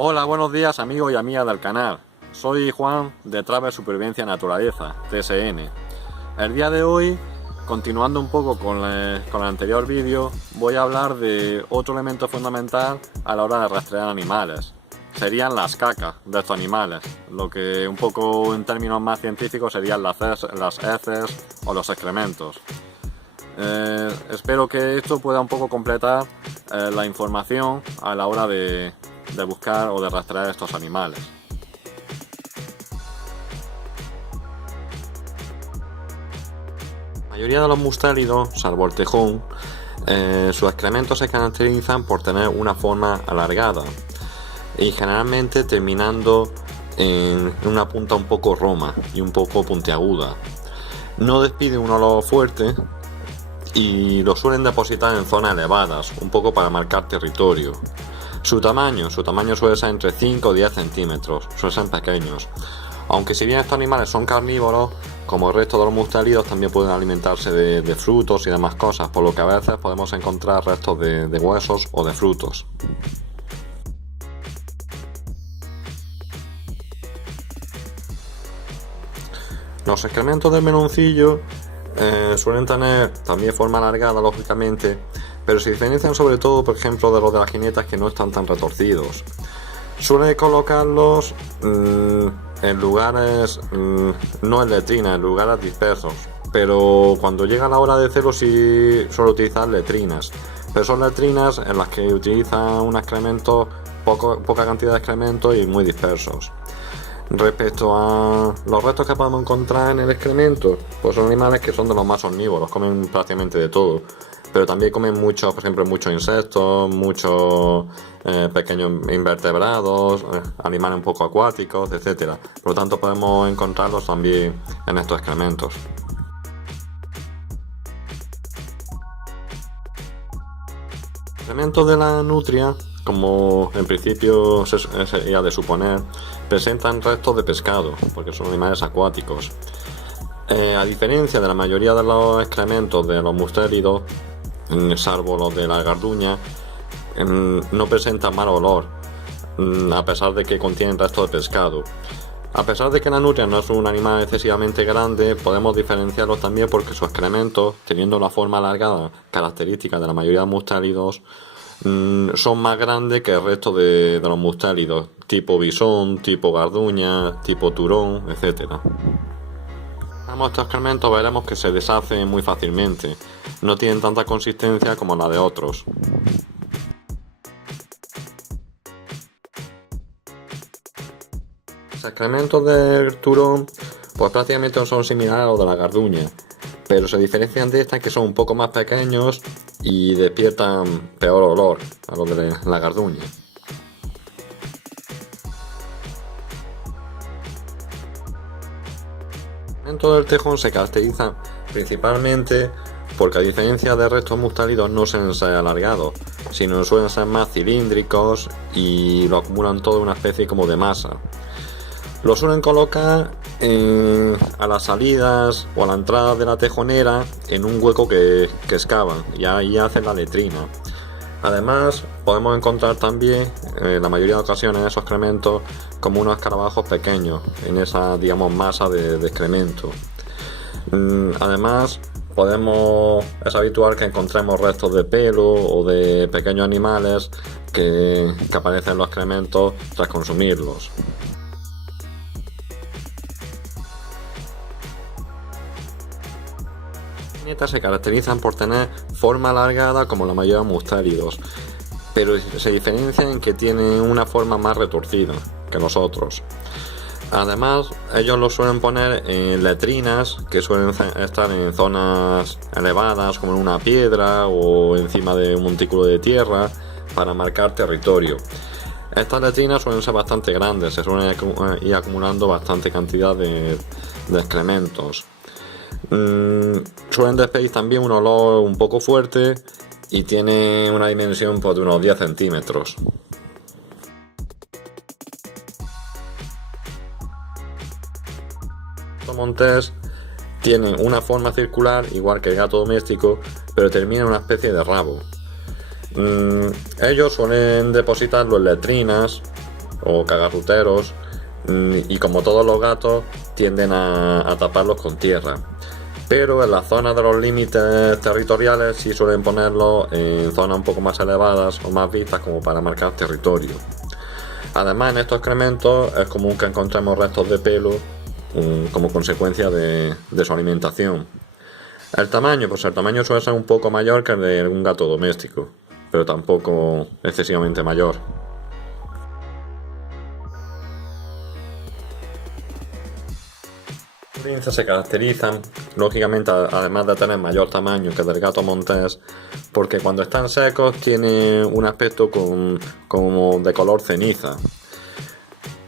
Hola, buenos días amigos y amigas del canal. Soy Juan de Travel Supervivencia Naturaleza, TSN. El día de hoy, continuando un poco con el anterior vídeo, voy a hablar de otro elemento fundamental a la hora de rastrear animales. Serían las cacas de estos animales, lo que un poco en términos más científicos serían las heces o los excrementos. Espero que esto pueda un poco completar la información a la hora de buscar o de rastrear estos animales. La mayoría de los mustélidos, salvo el tejón, sus excrementos se caracterizan por tener una forma alargada y generalmente terminando en una punta un poco roma y un poco puntiaguda. No despiden un olor fuerte y lo suelen depositar en zonas elevadas, un poco para marcar territorio. Su tamaño suele ser entre 5 o 10 centímetros, suelen ser pequeños. Aunque si bien estos animales son carnívoros, como el resto de los mustélidos también pueden alimentarse de frutos y demás cosas, por lo que a veces podemos encontrar restos de huesos o de frutos. Los excrementos del meloncillo suelen tener también forma alargada, lógicamente, pero se diferencian sobre todo, por ejemplo, de los de las jinetas, que no están tan retorcidos. Suele colocarlos en lugares, no en letrinas, en lugares dispersos, pero cuando llega la hora de celo sí suele utilizar letrinas, pero son letrinas en las que utiliza un excremento, poca cantidad de excrementos y muy dispersos. Respecto a los restos que podemos encontrar en el excremento, pues son animales que son de los más omnívoros, comen prácticamente de todo, pero también comen muchos, por ejemplo, muchos insectos, muchos pequeños invertebrados, animales un poco acuáticos, etcétera. Por lo tanto, podemos encontrarlos también en estos excrementos. Los excrementos de la nutria, como en principio sería de suponer, presentan restos de pescado, porque son animales acuáticos. A diferencia de la mayoría de los excrementos de los mustélidos, salvo los de la garduña, no presentan mal olor, a pesar de que contienen restos de pescado. A pesar de que la nutria no es un animal excesivamente grande, podemos diferenciarlos también porque sus excrementos, teniendo la forma alargada característica de la mayoría de los mustélidos, son más grandes que el resto de los mustélidos, tipo bisón, tipo garduña, tipo turón, etcétera. Estos excrementos veremos que se deshacen muy fácilmente, no tienen tanta consistencia como la de otros. Los excrementos del turón pues prácticamente son similares a los de la garduña, pero se diferencian de estas, que son un poco más pequeños y despiertan peor olor a los de la garduña. Los excrementos del tejón se caracterizan principalmente porque, a diferencia de restos mustélidos, no suelen ser alargados, sino suelen ser más cilíndricos y lo acumulan todo en una especie como de masa. Lo suelen colocar a las salidas o a la entrada de la tejonera en un hueco que excavan, y ahí hacen la letrina. Además, podemos encontrar también en la mayoría de ocasiones esos excrementos como unos escarabajos pequeños en esa, digamos, masa de excremento. Además, es habitual que encontremos restos de pelo o de pequeños animales que aparecen en los excrementos tras consumirlos. Las jinetas se caracterizan por tener forma alargada como la mayoría de los mustélidos, pero se diferencian en que tienen una forma más retorcida que los otros. Además, ellos lo suelen poner en letrinas que suelen estar en zonas elevadas, como en una piedra o encima de un montículo de tierra, para marcar territorio. Estas letrinas suelen ser bastante grandes, se suelen ir acumulando bastante cantidad de excrementos. Suelen despedir también un olor un poco fuerte y tiene una dimensión de unos 10 centímetros. Los montés tienen una forma circular igual que el gato doméstico, pero termina en una especie de rabo. Ellos suelen depositarlo en letrinas o cagarruteros, y como todos los gatos tienden a taparlos con tierra. Pero en la zona de los límites territoriales sí suelen ponerlos en zonas un poco más elevadas o más vistas como para marcar territorio. Además, en estos excrementos es común que encontremos restos de pelo como consecuencia de su alimentación. El tamaño suele ser un poco mayor que el de un gato doméstico, pero tampoco excesivamente mayor. Los linces se caracterizan, lógicamente, además de tener mayor tamaño que el del gato montés, porque cuando están secos tienen un aspecto como de color ceniza,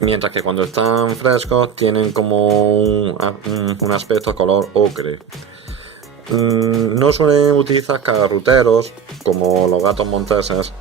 mientras que cuando están frescos tienen como un aspecto color ocre. No suelen utilizar cagarruteros como los gatos monteses,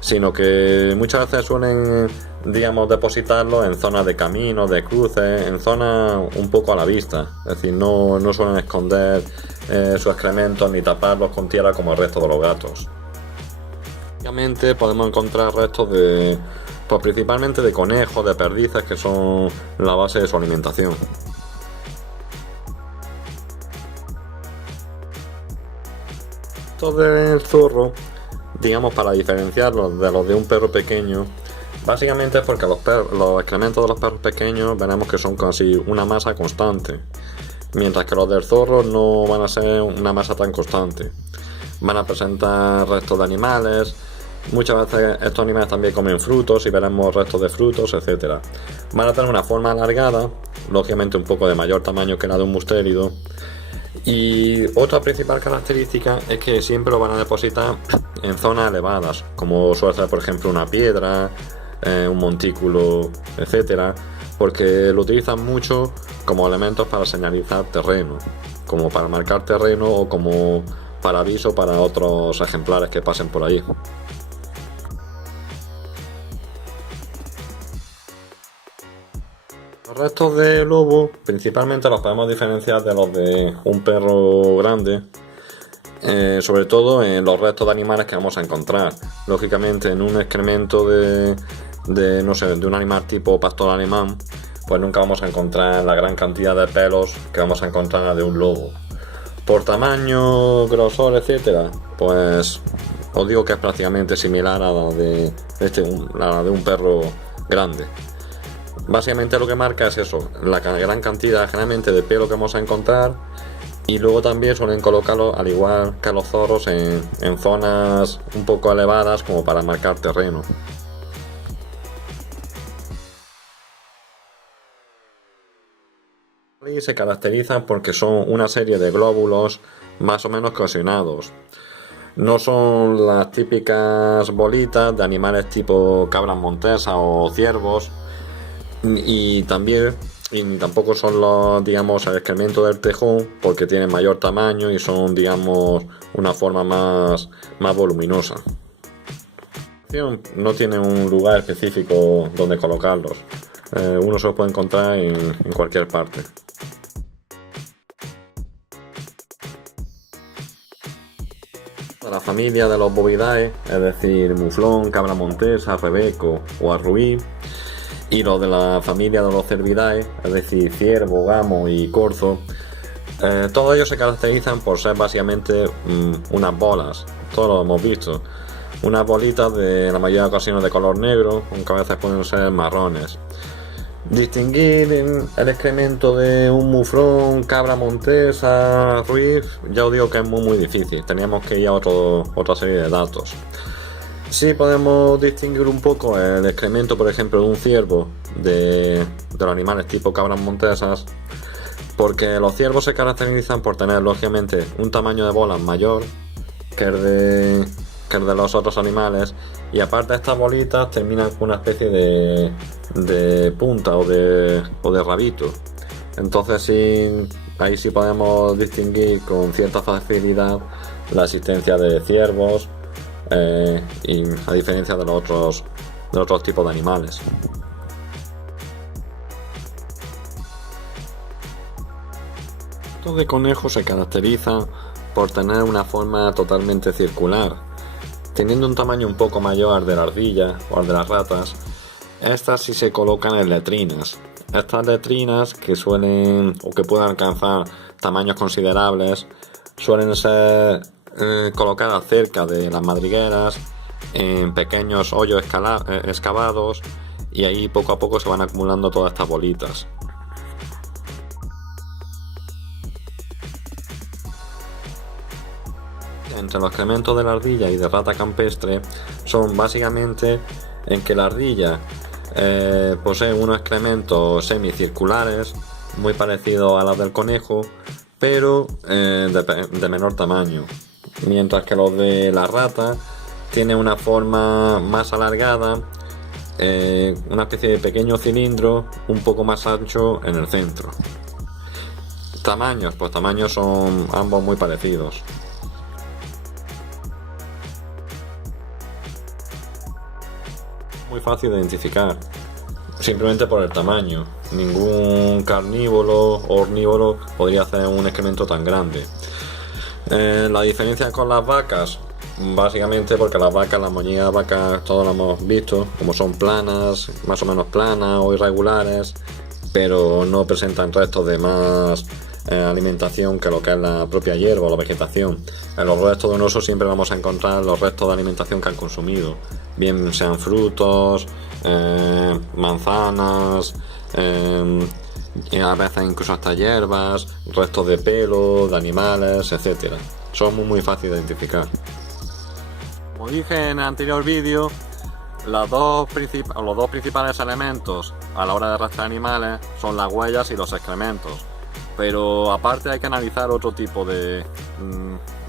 sino que muchas veces suelen, depositarlos en zonas de caminos, de cruces, en zonas un poco a la vista. Es decir, no suelen esconder sus excrementos ni taparlos con tierra como el resto de los gatos. Obviamente podemos encontrar restos principalmente de conejos, de perdices, que son la base de su alimentación. Estos del zorro, para diferenciarlos de los de un perro pequeño, básicamente es porque los excrementos de los perros pequeños veremos que son casi una masa constante, mientras que los del zorro no van a ser una masa tan constante. Van a presentar restos de animales, muchas veces estos animales también comen frutos y veremos restos de frutos, etc. Van a tener una forma alargada, lógicamente un poco de mayor tamaño que la de un mustérido. Y otra principal característica es que siempre lo van a depositar en zonas elevadas, como suele ser por ejemplo una piedra, un montículo, etcétera, porque lo utilizan mucho como elementos para señalizar terreno, como para marcar terreno o como para aviso para otros ejemplares que pasen por ahí. Los restos de lobo principalmente los podemos diferenciar de los de un perro grande, sobre todo en los restos de animales que vamos a encontrar. Lógicamente en un excremento de un animal tipo pastor alemán, pues nunca vamos a encontrar la gran cantidad de pelos que vamos a encontrar en la de un lobo. Por tamaño, grosor, etcétera, pues os digo que es prácticamente similar a la de un perro grande. Básicamente lo que marca es eso, la gran cantidad generalmente de pelo que vamos a encontrar, y luego también suelen colocarlo, al igual que los zorros, en zonas un poco elevadas como para marcar terreno. Y se caracterizan porque son una serie de glóbulos más o menos cohesionados. No son las típicas bolitas de animales tipo cabras montesas o ciervos, y tampoco son el excremento del tejón, porque tienen mayor tamaño y son una forma más voluminosa. No tiene un lugar específico donde colocarlos, uno se los puede encontrar en cualquier parte. De la familia de los Bovidae, es decir, muflón, cabra montesa, rebeco o arruí, y los de la familia de los Cervidae, es decir, ciervo, gamo y corzo, todos ellos se caracterizan por ser básicamente unas bolas. Todos lo hemos visto, unas bolitas de la mayoría de ocasiones de color negro, aunque a veces pueden ser marrones. Distinguir el excremento de un muflón, cabra montesa, ruiz, ya os digo que es muy difícil. Teníamos que ir a otra serie de datos. Sí podemos distinguir un poco el excremento, por ejemplo, de un ciervo de los animales tipo cabras montesas, porque los ciervos se caracterizan por tener, lógicamente, un tamaño de bolas mayor que el de los otros animales, y aparte estas bolitas terminan con una especie de punta o de rabito. Entonces ahí sí podemos distinguir con cierta facilidad la existencia de ciervos, y a diferencia de los otros tipos de animales. Estos de conejos se caracterizan por tener una forma totalmente circular, teniendo un tamaño un poco mayor al de la ardilla o al de las ratas, Estas sí se colocan en letrinas. Estas letrinas que suelen o que pueden alcanzar tamaños considerables suelen ser colocadas cerca de las madrigueras en pequeños hoyos excavados, y ahí poco a poco se van acumulando todas estas bolitas. Entre los excrementos de la ardilla y de rata campestre son básicamente en que la ardilla posee unos excrementos semicirculares muy parecidos a los del conejo, pero de menor tamaño, mientras que los de la rata tienen una forma más alargada, una especie de pequeño cilindro un poco más ancho en el centro. Tamaños, pues tamaños son ambos muy parecidos. Muy fácil de identificar, simplemente por el tamaño. Ningún carnívoro o omnívoro podría hacer un excremento tan grande. La diferencia con las vacas, básicamente porque las vacas, las moñigas de vacas, todos lo hemos visto, como son planas, más o menos planas o irregulares, pero no presentan restos de más alimentación que lo que es la propia hierba o la vegetación. En los restos de un oso siempre vamos a encontrar los restos de alimentación que han consumido, bien sean frutos, manzanas, a veces incluso hasta hierbas, restos de pelo, de animales, etc. Son muy fáciles de identificar. Como dije en el anterior vídeo, los dos principales elementos a la hora de rastrear animales son las huellas y los excrementos. Pero aparte hay que analizar otro tipo de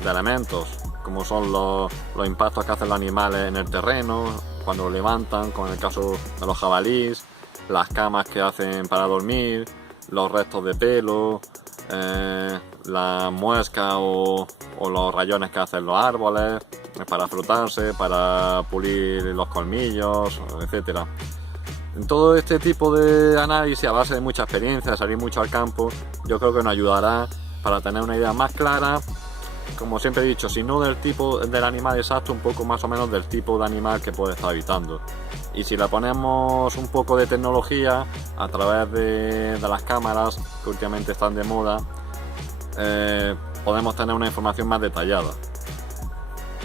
elementos, como son los impactos que hacen los animales en el terreno, cuando lo levantan, como en el caso de los jabalíes, las camas que hacen para dormir, los restos de pelo, la muesca o los rayones que hacen los árboles para frotarse, para pulir los colmillos, etc. En todo este tipo de análisis, a base de mucha experiencia, de salir mucho al campo, yo creo que nos ayudará para tener una idea más clara, como siempre he dicho, si no del tipo del animal exacto, un poco más o menos del tipo de animal que puede estar habitando. Y si le ponemos un poco de tecnología a través de las cámaras que últimamente están de moda, podemos tener una información más detallada.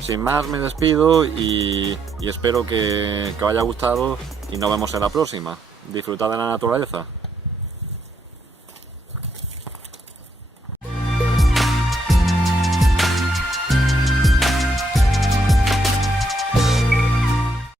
Sin más, me despido y espero que os haya gustado y nos vemos en la próxima. Disfrutad de la naturaleza.